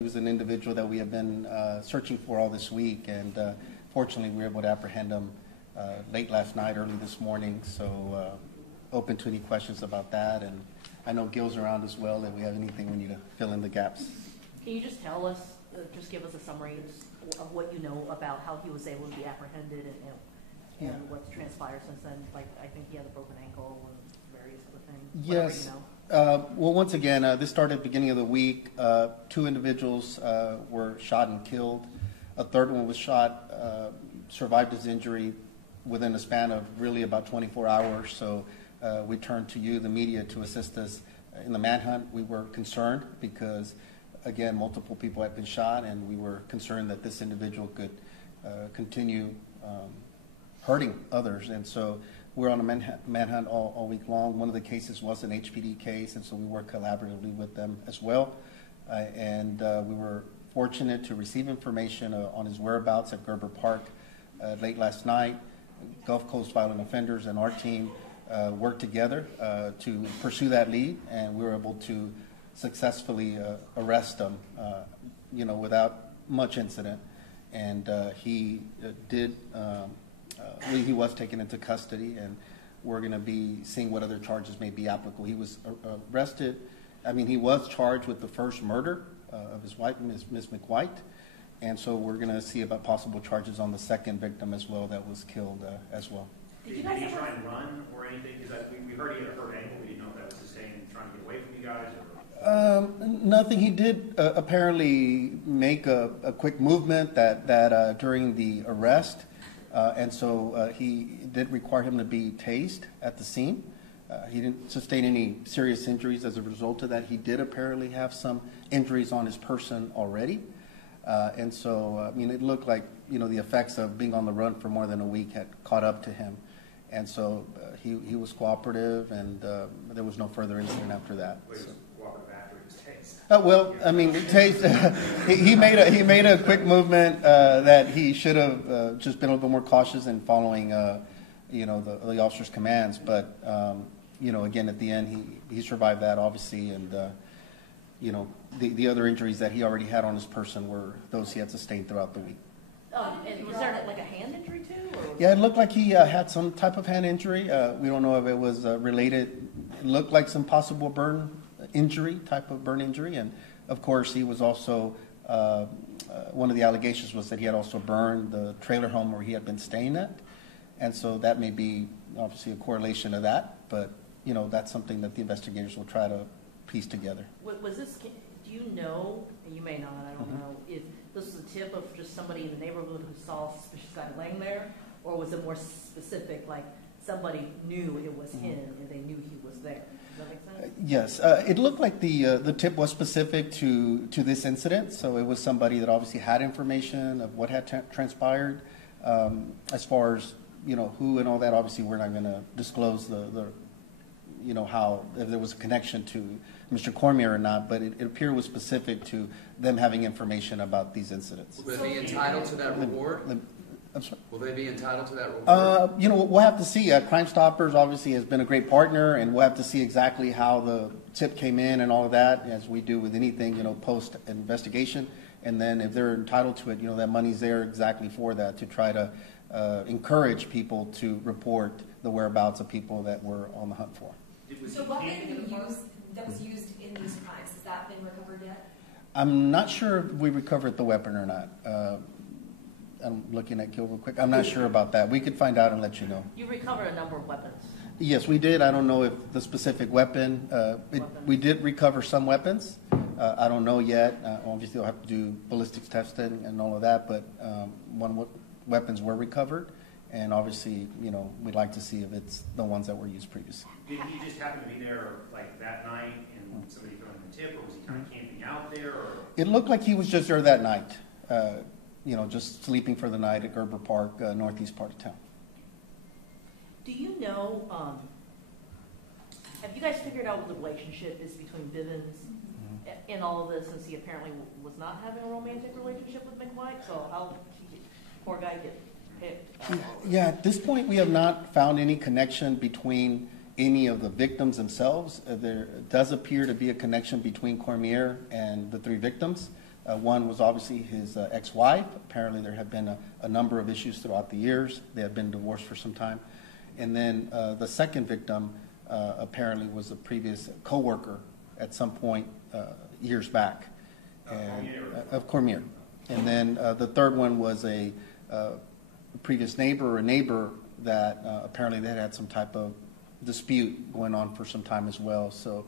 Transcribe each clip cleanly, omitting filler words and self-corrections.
He was an individual that we have been searching for all this week, and fortunately we were able to apprehend him late last night, early this morning, so open to any questions about that. And I know Gil's around as well, if we have anything we need to fill in the gaps. Can you just tell us, just give us a summary of what you know about how he was able to be apprehended and what's transpired since then? Like, I think he had a broken ankle and various other things. Yes. You know. Well, once again, this started at the beginning of the week. Two individuals were shot and killed. A third one was shot, survived his injury within a span of really about 24 hours. So we turned to you, the media, to assist us in the manhunt. We were concerned because, again, multiple people had been shot, and we were concerned that this individual could continue hurting others. And so we're on a manhunt all week long. One of the cases was an HPD case, and so we worked collaboratively with them as well. We were fortunate to receive information on his whereabouts at Gerber Park late last night. Gulf Coast Violent Offenders and our team worked together to pursue that lead, and we were able to successfully arrest him, without much incident. And he was taken into custody, and we're going to be seeing what other charges may be applicable. He was arrested. He was charged with the first murder of his wife, Ms. McWhite, and so we're going to see about possible charges on the second victim as well that was killed as well. Did he try and run or anything? Because we heard he had a hurt ankle. We didn't know if that was sustained trying to get away from you guys. Nothing. He did apparently make a quick movement that during the arrest. And so he did require him to be tased at the scene. He didn't sustain any serious injuries as a result of that. He did apparently have some injuries on his person already. And so, it looked like, the effects of being on the run for more than a week had caught up to him. And so he was cooperative, and there was no further incident after that. So. He made a quick movement that he should have just been a little bit more cautious in following, the officer's commands. But again, at the end, he survived that, obviously, and the other injuries that he already had on his person were those he had sustained throughout the week. And was there like a hand injury too? Or? Yeah, it looked like he had some type of hand injury. We don't know if it was related. It looked like some possible burn injury, and of course he was also one of the allegations was that he had also burned the trailer home where he had been staying at, and so that may be obviously a correlation of that, but that's something that the investigators will try to piece together. Was this, do you know, and you may not, I don't know, if this was a tip of just somebody in the neighborhood who saw a suspicious guy laying there, or was it more specific, like somebody knew it was him and they knew he was there? Does that make sense? Yes, it looked like the tip was specific to this incident, so it was somebody that obviously had information of what had transpired. As far as who and all that, obviously we're not going to disclose the how, if there was a connection to Mr. Cormier or not, but it appeared was specific to them having information about these incidents. Will they be entitled to that reward? I'm sorry? Will they be entitled to that reward? We'll have to see. Crime Stoppers obviously has been a great partner, and we'll have to see exactly how the tip came in and all of that, as we do with anything, post-investigation. And then if they're entitled to it, that money's there exactly for that, to try to encourage people to report the whereabouts of people that we're on the hunt for. So what that was used in these crimes, has that been recovered yet? I'm not sure if we recovered the weapon or not. I'm looking at Gil real quick. I'm not sure about that. We could find out and let you know. You recovered a number of weapons. Yes, we did. I don't know if the specific weapon. We did recover some weapons. I don't know yet. Obviously, we'll have to do ballistics testing and all of that, but weapons were recovered. And obviously, we'd like to see if it's the ones that were used previously. Did he just happen to be there like that night and somebody threw him the tip, or was he kind of camping out there? Or? It looked like he was just there that night, just sleeping for the night at Gerber Park, northeast part of town. Do you know, have you guys figured out what the relationship is between Bivens in all of this, since he apparently was not having a romantic relationship with McWhite? So how did poor guy get picked? Yeah, at this point we have not found any connection between any of the victims themselves. There does appear to be a connection between Cormier and the three victims. One was obviously his ex-wife. Apparently, there had been a number of issues throughout the years. They had been divorced for some time. And then the second victim apparently was a previous coworker at some point years back. Of Cormier. And then the third one was a previous neighbor or a neighbor that apparently they had some type of dispute going on for some time as well. So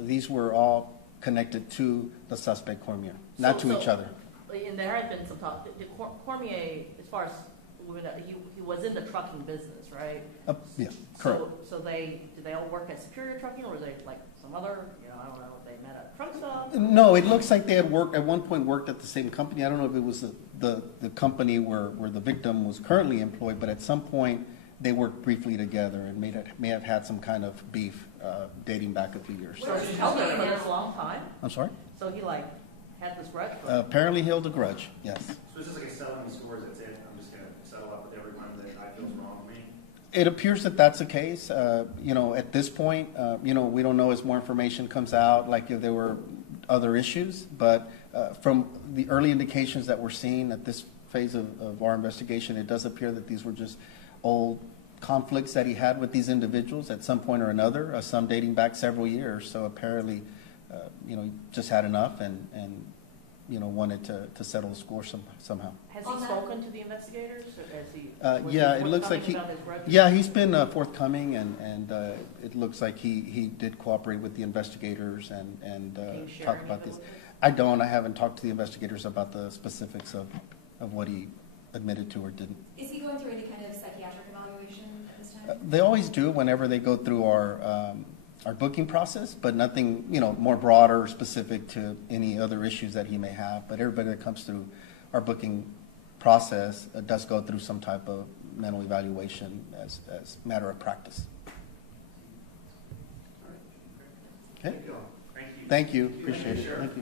these were all connected to the suspect Cormier, not to each other. And there had been some talk. Did Cormier, as far as he was in the trucking business, right? Yeah, correct. So did they all work at Superior Trucking, or were they like some other? I don't know. They met at truck stop. No, it looks like they had worked at one point worked at the same company. I don't know if it was the company where the victim was currently employed, but at some point they worked briefly together and may have had some kind of beef dating back a few years. So he held it for this long time. I'm sorry? So he had this grudge. Apparently held a grudge. Yes. So it's just like a settlement of scores. That's it. I'm just going to settle up with everyone that I feel is wrong with me. It appears that that's the case. At this point, we don't know as more information comes out, like if there were other issues. But from the early indications that we're seeing at this phase of our investigation, it does appear that these were just old conflicts that he had with these individuals at some point or another, some dating back several years. So apparently, he just had enough and wanted to settle the score somehow. Has he spoken to the investigators? Or has he, yeah, it looks like he's been forthcoming, and it looks like he did cooperate with the investigators and talk about this. I haven't talked to the investigators about the specifics of what he admitted to or didn't. Is he going through any kind of psychiatric evaluation at this time? They always do whenever they go through our booking process, but nothing, more broader or specific to any other issues that he may have. But everybody that comes through our booking process does go through some type of mental evaluation as a matter of practice. Okay. Thank you. Thank you. Appreciate it. Thank you.